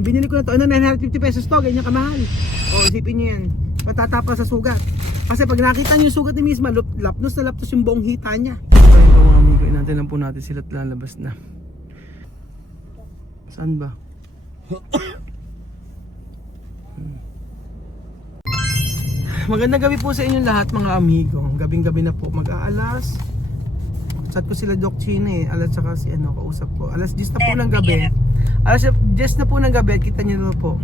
Binili ko na to, 950 pesos to, ganyan kamahal. O, isipin nyo yan, matatapa sa sugat. Kasi pag nakita nyo yung sugat ni Misma, lapnos na lapnos yung buong hita niya. So yun po mga amigo, inantay lang po natin sila at lalabas na. Saan ba? Magandang gabi po sa inyong lahat mga amigo. Gabing gabi na po, mag-aalas. Chat ko sila Doc China eh, alas saka si ano, kausap ko. Alas 10 na po ng gabi. Alas 10 na po ng gabi, kita niyo na po.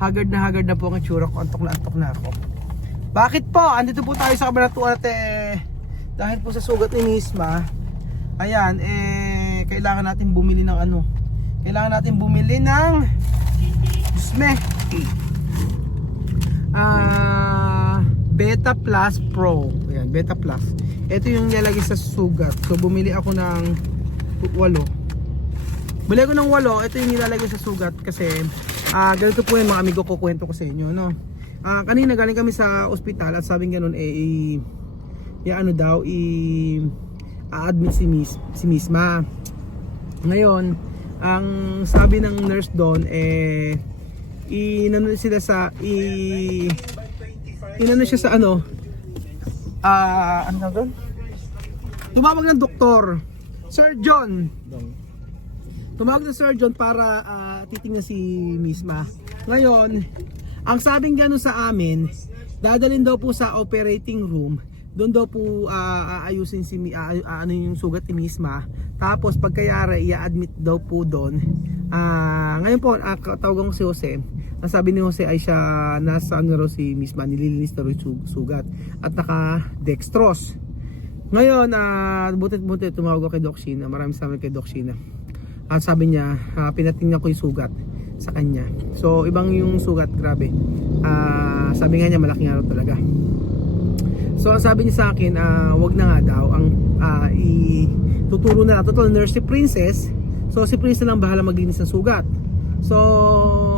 Haggard na po ang itsura ko, antok na ako. Bakit po? Andito po tayo sa Kabanatuan at dahil po sa sugat ni Misma, ayan, kailangan natin bumili ng ano. Kailangan natin bumili ng Diyosme. Beta Plus Pro. Ayan, Beta Plus. Ito yung nilalagay sa sugat. So bumili ako ng 8. Bumili ako ng 8. Ito yung nilalagay sa sugat kasi ganito po yung mga amigo ko, kwento ko sa inyo, no. Kanina galing kami sa ospital at sabing ganun i-admit si Misma. Ngayon, ang sabi ng nurse doon inano siya sa ano doon? Tumawag ng doktor, surgeon. Tumawag ng surgeon para titingnan si Misma. Ngayon, ang sabing gano'n sa amin, dadalhin daw po sa operating room. Doon daw po aayusin yung sugat ni Misma. Tapos pagkayari, i-admit daw po doon. Ngayon po, tawagan ko si Jose. Ang sabi ni Jose ay siya, nasa ano raw si Misma, nililinis na raw yung sugat. At naka-dextrose. Ngayon, butit-butit tumawag ako kay Doc Sheena. Maraming salamat kay Doc Sheena. At sabi niya, pinatingnan ko yung sugat sa kanya. So, ibang yung sugat, grabe. Sabi nga niya, malaki nga raw talaga. So, ang sabi niya sa akin, wag na nga daw. Tuturo na lang. Total, nurse si Princess. So, si Princess na lang bahala maglinis ng sugat. So,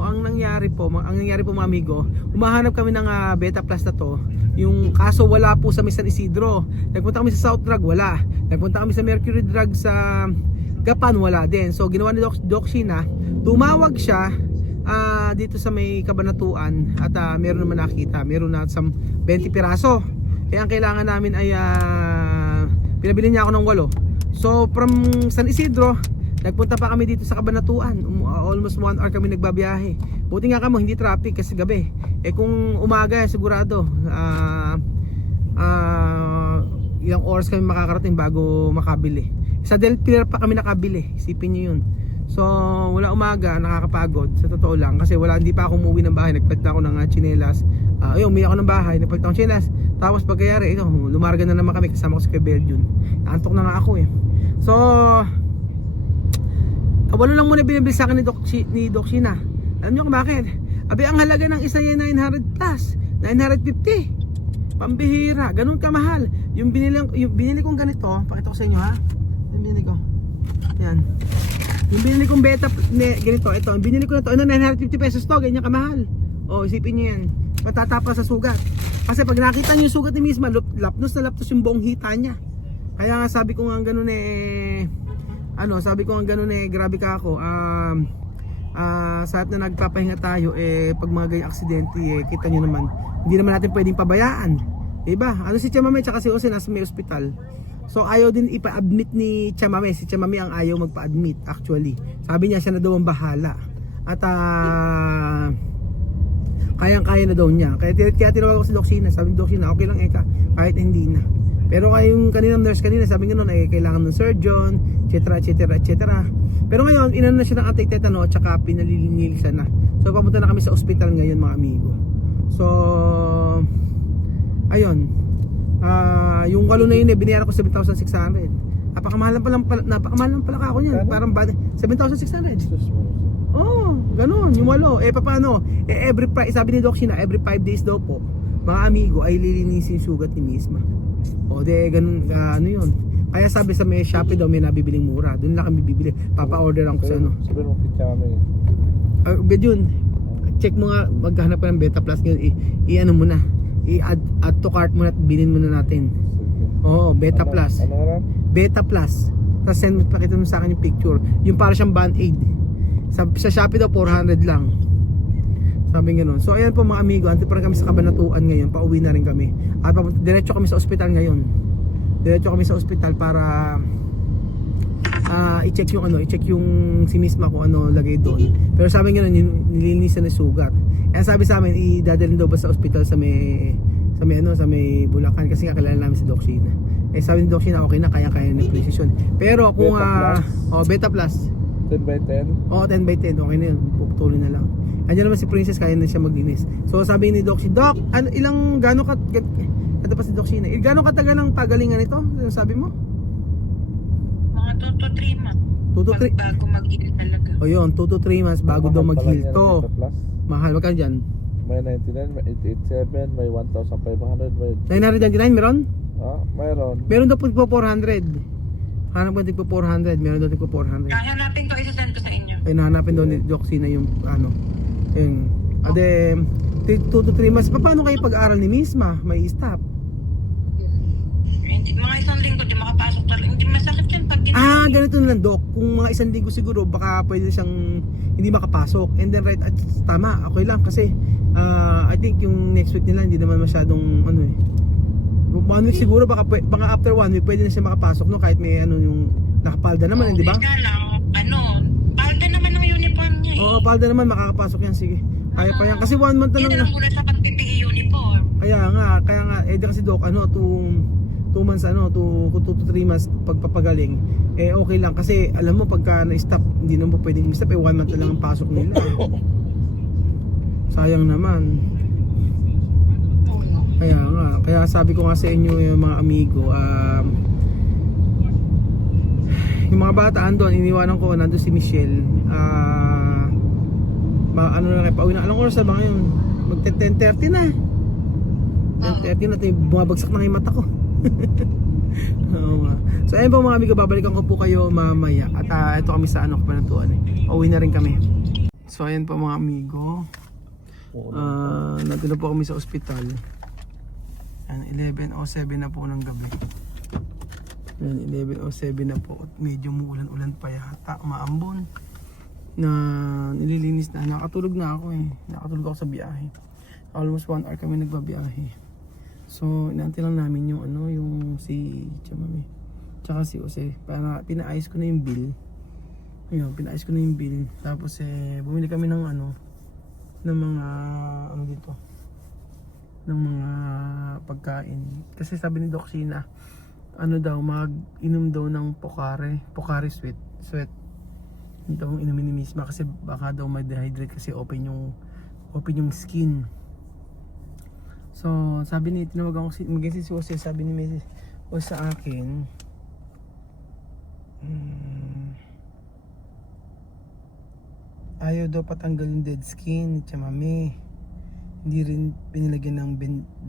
ang nangyari po mga amigo, umahanap kami ng Beta Plus na to. Yung kaso wala po sa San Isidro. Nagpunta kami sa South Drug, wala. Nagpunta kami sa Mercury Drug sa Gapan, wala din. So ginawa ni Doc Sheena, tumawag siya dito sa may Kabanatuan at meron naman nakita, meron na 20 piraso. Kaya ang kailangan namin ay pinabili niya ako ng 8. So from San Isidro, nagpunta pa kami dito sa Kabanatuan. Almost 1 hour kami nagbabiyahe. Buti nga kamo hindi traffic kasi gabi. Kung umaga sigurado ilang oras kami makakarating bago makabili. Sa Del Pilar pa kami nakabili. Isipin niyo yun. So wala umaga, nakakapagod sa totoo lang kasi hindi pa ako umuwi ng bahay. Nagpalit ako ng tsinelas. Umiyak ako ng bahay, nagpalit ako ng tsinelas. Tapos pagkayari, lumarga na naman kami kasama ko si Belgian. Naantok na nga ako So wala lang muna binibili sa akin ni Doc Sheena. Alam niyo kung bakit? Abi, ang halaga ng isa niya 900 plus, 950. Pambihira, ganun kamahal. Yung binili kong ganito, pakita ko sa inyo ha. Yung binili ko. Yan. Yung binili kong Beta ganito, ito, ang binili ko na to, 950 pesos to, ganyan kamahal. O, isipin niyo yan. Matatapa sa sugat. Kasi pag nakita niyo yung sugat ni Misma, lapnos na lapnos yung buong hita niya. Kaya nga sabi ko nga ganun grabe ka ako. Sa at na nagpapahinga tayo pag mga ganyang aksidente kita nyo naman, hindi naman natin pwedeng pabayaan, diba? Si Chamame tsaka si Jose nasa may ospital, so ayaw din ipa-admit ni Chamame. Si Chamame ang ayaw magpa-admit actually. Sabi niya siya na daw ang bahala at kayang-kaya na daw niya. Kaya tinawag ko si Doc Sheena. Sabi ni Doc Sheena, okay lang kahit hindi na. Pero yung kaninang nurse kanina, sabi nga nun kailangan ng surgeon, etc. Pero ngayon, inano na siya ng anti-tetano at saka pinalilinisan na. So papunta na kami sa ospital ngayon mga amigo. So ayun, yung 8 na yun binayaran ko 7,600. Napakamahal lang pala ako niyan. Parang 7,600. Ganun, yung 8. Paano? Every sabi ni Doc Sheena, every 5 days daw po, mga amigo, ay lilinisin yung sugat ni Misma. Ganun, yun. Kaya sabi sa may Shopee daw may nabibiling mura. Doon lang kami bibili. Papa-order lang ko sa ano. Sabi mo kita kami. Yun. Check mo nga, maghanap ka ng Beta Plus ngayon. I-ano mo na. I-add to cart mo na at bilhin mo na natin. Beta Plus. Ano? Beta Plus. Tapos pakita mo sa akin yung picture. Yung para siyang Band-Aid. Sa Shopee daw 400 lang. Sabi gano'n. So ayan po mga amigo, anti pa rin kami sa Kabanatuan ngayon, pauwi na rin kami. At diretso kami sa ospital ngayon. Diretso kami sa ospital para i-check yung si Misma kung ano lagay doon. Pero sabi nga nun, nilinisan na sugat. Kaya sabi sa amin, idadalhin daw ba sa ospital sa may Bulacan kasi nga kilala namin si Doc Sheena. Eh sabi ni Doc Sheena, okay na, kaya na precision. Pero kung Beta Plus 10x10? Oo, 10x10, okay na yun, puputulin na lang. Andiyan naman si Princess, kaya na siya maglinis. So sabi ni Doc Sheena, Doc, ito pa si Doc Sheena, gano'ng katagal ng pagalingan ito? Ano sabi mo? Mga 2 to 3 months. 2 to 3? Bago mag-heal talaga. O yun, 2 to 3 months bago daw mag-heal to. Plus. Mahal, magkano dyan? May 99, may 887, may 1,500, may... 999 meron? Mayroon. Meron daw po 400. Hanap mo din po 400, meron daw din po 400. Hanapin ko, isa-send ko sa inyo. Ay, nahanapin daw ni Doc Sheena yung yun. Ade, 2 to 3 months. Paano kayo pag-aaral ni Misma? May stop. Hindi, mga isang linggo, di makapasok talaga. Hindi masakit yan pag Ganito na lang, Doc. Kung mga isang linggo siguro, baka pwede siyang hindi makapasok. And then tama, okay lang kasi I think yung next week nila hindi naman masyadong 1 week siguro, baka after 1 week pwede na siya makapasok, no, kahit may yung nakapalda naman, di ba? Palda naman ang uniform niya eh. Oo, palda naman, makakapasok yan, sige. Kaya pa yan, kasi 1 month na Hindi lang. na muna sa pag-PPE uniform. Kaya nga, di kasi Doc, 2 months, 2 to 3 months pagpapagaling, okay lang, kasi alam mo, pagka na-stop, hindi naman po pwedeng stop, 1 month na lang ang pasok nila. Sayang naman. Kaya nga, kaya sabi ko nga sa inyo yung mga amigo, yung mga bata andun, iniwanan ko, nandun si Michelle, pauwi na, anong oras na ba ngayon? Mag-10:30 na. 10:30 na, bumabagsak na yung mata ko. So ayun po mga amigo, babalikan ko po kayo mamaya. At ito kami sa Kabanatuan pauwi na rin kami. So ayun po mga amigo, nandun na po kami sa ospital. 11:07 na po ng gabi. 11:07 na po. Medyo muulan-ulan pa yata, maambon na nililinis na. Nakatulog na ako Nakatulog ako sa biyahe. Almost 1 hour kami nagbabiyahe. So inaantay lang namin yung si Chamami tsaka si Jose para pinaayos ko na yung bill. Ayun, pinaayos ko na yung bill. Tapos bumili kami ng ng mga ng mga pagkain. Kasi sabi ni Doc Sheena, mag-inom daw ng Pocari sweet. Hindi daw inumin ni Misma kasi baka daw ma-dehydrate kasi open yung skin. So, sabi ni, tinawagan ko si Jose, sabi ni Mrs. o sa akin, ayaw daw patanggal yung dead skin ni Chamami. Hindi rin pinilagyan ng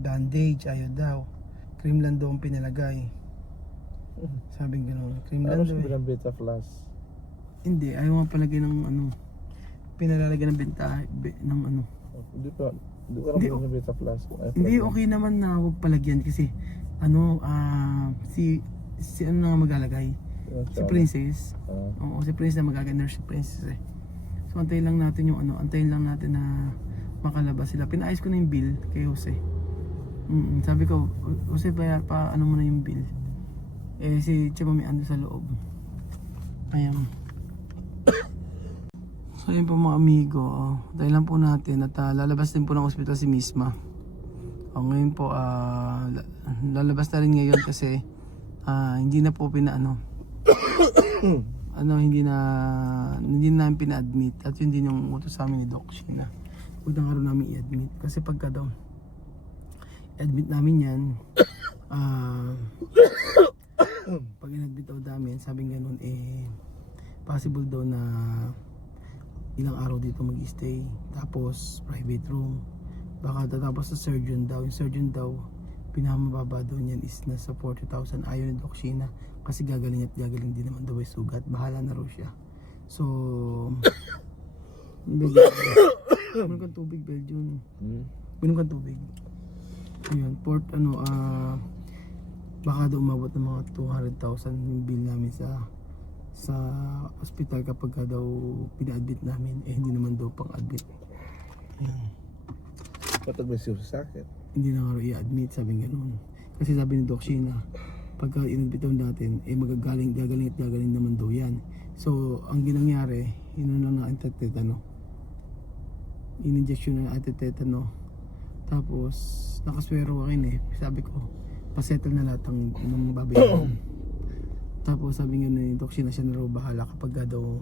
bandage, ayaw daw. Cream lang daw ang pinilagay. Sabi gano'n, cream lang daw. Ano Beta Plus? Hindi, ayaw nga palagay ng pinalalagyan ng Hindi ko naman Beta Plus. Hindi, okay naman na huwag palagyan kasi si na maglalagay? Si Princess. Oo, si Princess na magagay-nurse si Princess So antayin lang natin na makalabas sila. Pinaayos ko na yung bill kay Jose. Sabi ko, Jose, bayar pa mo na yung bill. Si Chamami ando sa loob. Ayan. So yun po mga amigo, dahil lang po natin at lalabas din po ng ospital si Misma. Ngayon po, lalabas na rin ngayon kasi hindi na po hindi na pina-admit at yun din yung utos sa amin ni Doc Sheena. Huwag na nga namin i-admit kasi pagka daw admit namin yan, pag in-admit daw namin, sabing ganun, possible daw na ilang araw dito mag-stay, tapos private room, baka tatapos sa surgeon daw. Yung surgeon daw, pinakamababa daw niyan is nasa 40,000 ayaw ni Doc Sheena kasi gagaling din naman daw ay sugat, bahala na raw siya. So binom kang tubig, Belgium. Binom kang tubig. Ayun, baka daw umabot ng mga 200,000 yung bill namin sa sa ospital kapag ka daw pina-admit namin, hindi naman daw pang admit. Ayan. Patag may siyo sa sakit. Hindi na nga i-admit, sabi ganoon. Kasi sabi ni Doc Sheena, pagka in-admit daw natin, gagaling naman daw yan. So, ang ginangyari, lang na antitetano. In-injection na antitetano. Tapos, nakaswero akin Sabi ko, pasettle na lahat ng babayaran. Tapos, sabi nga ni Doc Sheena, siya na raw bahala kapag daw,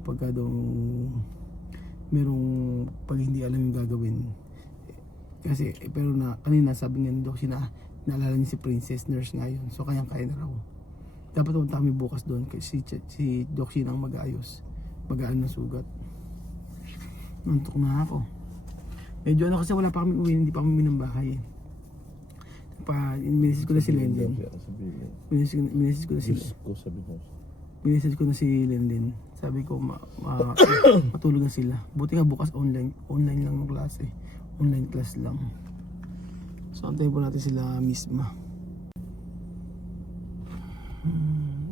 pagka daw merong pag hindi alam yung gagawin. Kasi, pero kanina sabi nga ni Doc Sheena, naalala niya si Princess, nurse nga yun. So, kayang-kaya na raw. Dapat pumunta kami bukas doon kasi si Doc Sheena ang mag-aayos. Mag-aano ng sugat. Nantok na ako. Medyo kasi wala pa kami uwi, hindi pa kami ng bahay. Minisis ko na si Lenlen. Minisis ko na si Minisis ko na si Lenlen. Sabi ko matulog na sila. Buti nga bukas online lang ng klase. Online class lang. So antayin po natin sila misma.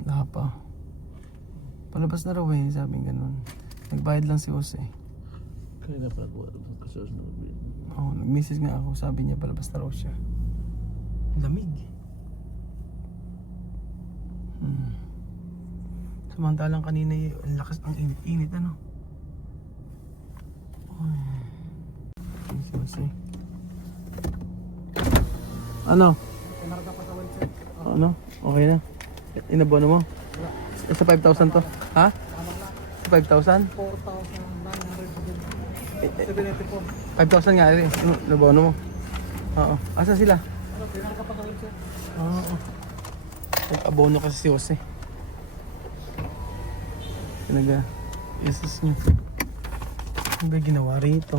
Wala pa. Palabas na raw sabi ganun. Nagbayad lang si Jose. Kaya na pala kasi na magbili. Oo, nag-message nga ako. Sabi niya palabas na raw siya. Lamig. Samantalang kanina ang lakas ang init-init Jose. Ano? Ano? Okay na? Inabono mo? Sa 5,000 to? Ha? Sa 5,000? 5,000 nga rin. Nabono mo? Oo. Asa sila? Oo. Nag-abono kasi si Jose. Pinag-isis niyo. Ano ba ginawa rito?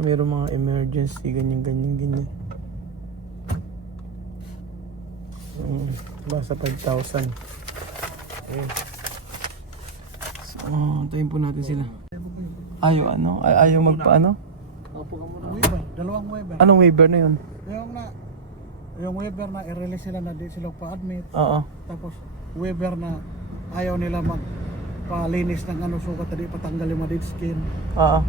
Mayroong mga emergency, ganyan. Basta 5,000. Okay. So, tayin po natin sila. Ayaw magpaano? Waiver, dalawang waiver. Anong waiver na yun? Yung waiver na i-release sila na di sila pa-admit. Oo. Tapos waiver na ayaw nila magpalinis ng sugat na di patanggal yung dead skin. Oo.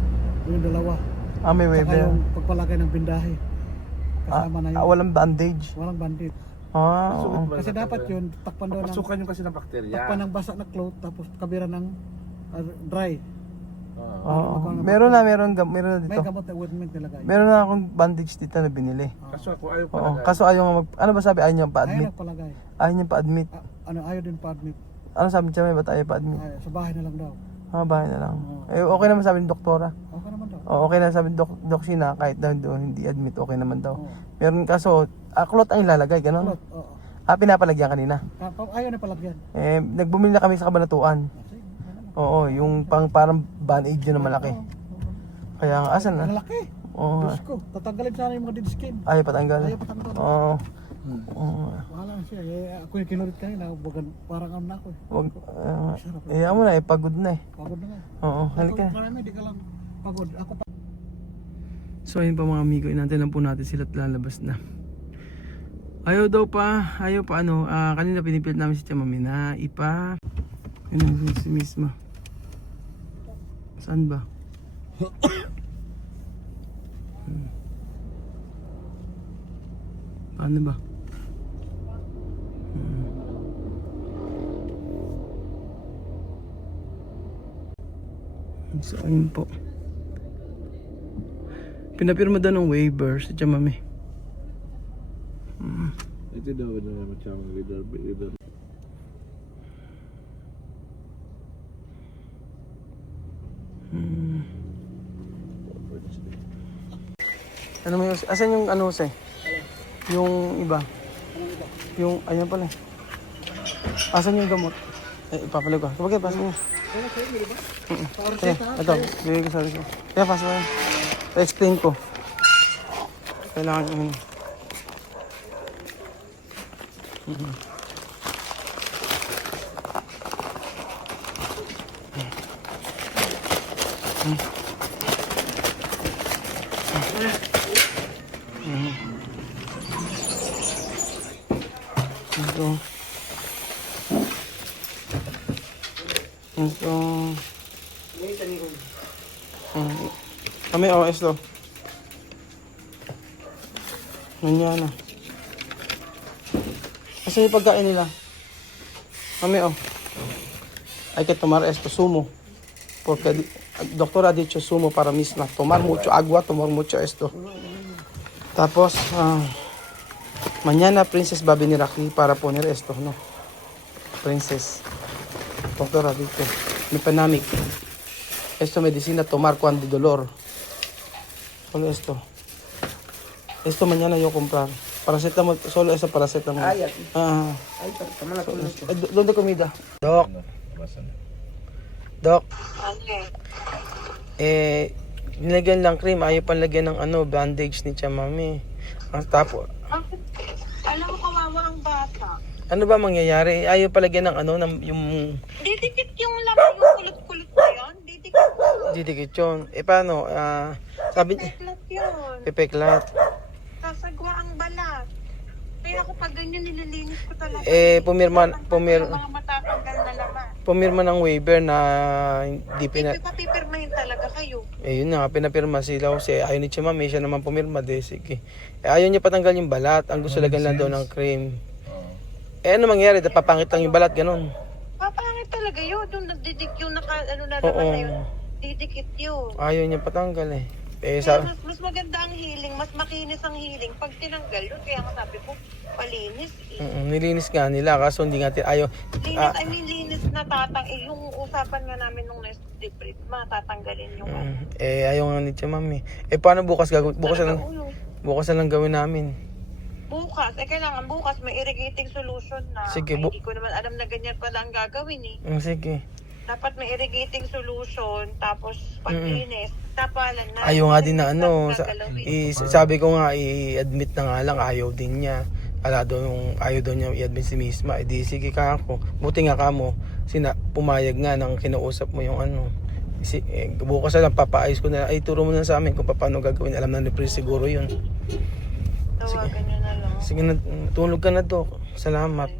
Yung dalawa. May Saka waiver. yung pagpalagay ng bindahe. Kasama na yun. Walang bandage. Walang bandit. Oo. Kasi dapat yun, takpan doon ng, Pasukan yung kasi ng bakterya. takpan ng basa na cloth, tapos kabira ng dry. Oo. Meron na dito. May gamot na ointment nilagay. Meron na akong bandage dito na binili. Kaso ako ayaw Oo. palagay. Kaso ayaw ano ba sabi? Ayaw niya Ayaw pa-admit. nagpalagay. Ayaw niya pa-admit. Ayaw din pa-admit. Ano sabi niya? May ba't ayaw pa-admit? Sa bahay na lang daw. Bahay na lang. Okay naman sabi ng doktora. Okay naman daw. Okay na sabi ng Doc Sheena, kahit daw hindi admit, okay naman daw. Oo. Meron kaso, cloth ang ilalagay, gano'n? Cloth, oo. Pinapalagyan kanina. Ayaw na palagyan. Nagbumili na kami sa Kabanatuan. Oo, yung parang band-aid yun na malaki. Kaya nga, asan na? Ang laki. Oo. Diyos ko, tatanggalin sana yung mga dead skin. Ayaw patanggal. Ayaw patanggal. Oo. Wala na siya. Ako yung kinulit kanina, parang am na ako. Wag, mo na, pagod na Pagod na nga. Oo, halika. Marami, di ka lang pagod. Ako pa. So ayun pa mga amigo, inantay lang po natin sila at lalabas na. Ayaw pa kanina pinipilit namin si Chamami na yun si misma. Saan ba? Paano ba? So ayun po. Pinapirma daw ng waiver si Chamami. Ito daw na macam leader. Ano mo yung, asan yung yung iba? Yung, ayan pala. Asan yung gamot? Ipapalag ko. Kapag pasan mo. Ito, bigay ko sa akin. Kaya pasan mo yan. I-explain ko. Kailangan yun. Ito. Ito. Kami OS to. Manyan na. Kasi yung pagkain nila. Kami hay que tomar esto sumo. Porque el doctor ha dicho sumo para misma. Tomar mucho agua, tomar mucho esto. Tapos, mañana Princess va a venir aquí para poner esto, ¿no? Princess. Doctor ha dicho. Mipanamic. Esto medicina tomar cuando dolor. Solo esto. Esto mañana yo comprar. Paracetamol, solo esa paracetamol. Ay, aquí. Ay, tama na tulog. ¿Dónde comida? Doc. Doc. Nilagyan lang cream, ayaw pang lagyan ng bandage ni Chamami. Ang tapo. Alam mo, kawawa ang bata. Ano ba mangyayari? Ayaw palagyan ng yung Didikit yung laman, yung kulot-kulot na yun. Didikit. didikit yun. Paano? Sabi niya, Peklat yun. pepeklat. Sasagwa ang balat. Kaya ako pag ganyan nililinis ko talaga. Pumirma Yung mga matatanggal na laman. ng waiver na hindi Hindi papipirmahin talaga kayo. Yun na, pinapirma sila kasi ayaw ni Chamami, siya naman pumirma, sige. Ayaw niya patanggal yung balat, ang gusto lagyan lang daw ng cream. Ano mangyayari? Papangit lang yung balat, ganun. Papangit talaga yun. Doon nagdidik yung na laman Oo. na yun. Didikit yun. Ayaw niya patanggal eh. Kaya mas maganda ang healing, mas makinis ang healing pag tinanggal yun. Kaya nga sabi ko, palinis eh. Nilinis nga nila, kaso hindi nga ayaw. Linis na yung usapan nga namin nung next debrief, matatanggalin yung Ayaw nga ni Chamami. Paano bukas gagawin? Bukas na lang gawin namin. Bukas, kailangan bukas may irrigating solution na. Sige, hindi ko naman alam na ganyan pala ang gagawin eh. Sige. Dapat may irrigating solution, tapos paglinis, tapalan na. Ayaw nga din na sabi ko nga i-admit na nga lang, ayaw din niya. Ayaw daw niya i-admit si Misma. Di sige ka ako. Buti nga ka mo, pumayag nga nang kinausap mo yung bukas na lang papaayos ko na, turo mo na sa amin kung paano gagawin. Alam na ni Pris siguro yun. Tawagan nyo na lang. Sige na, tulog ka na to. Salamat.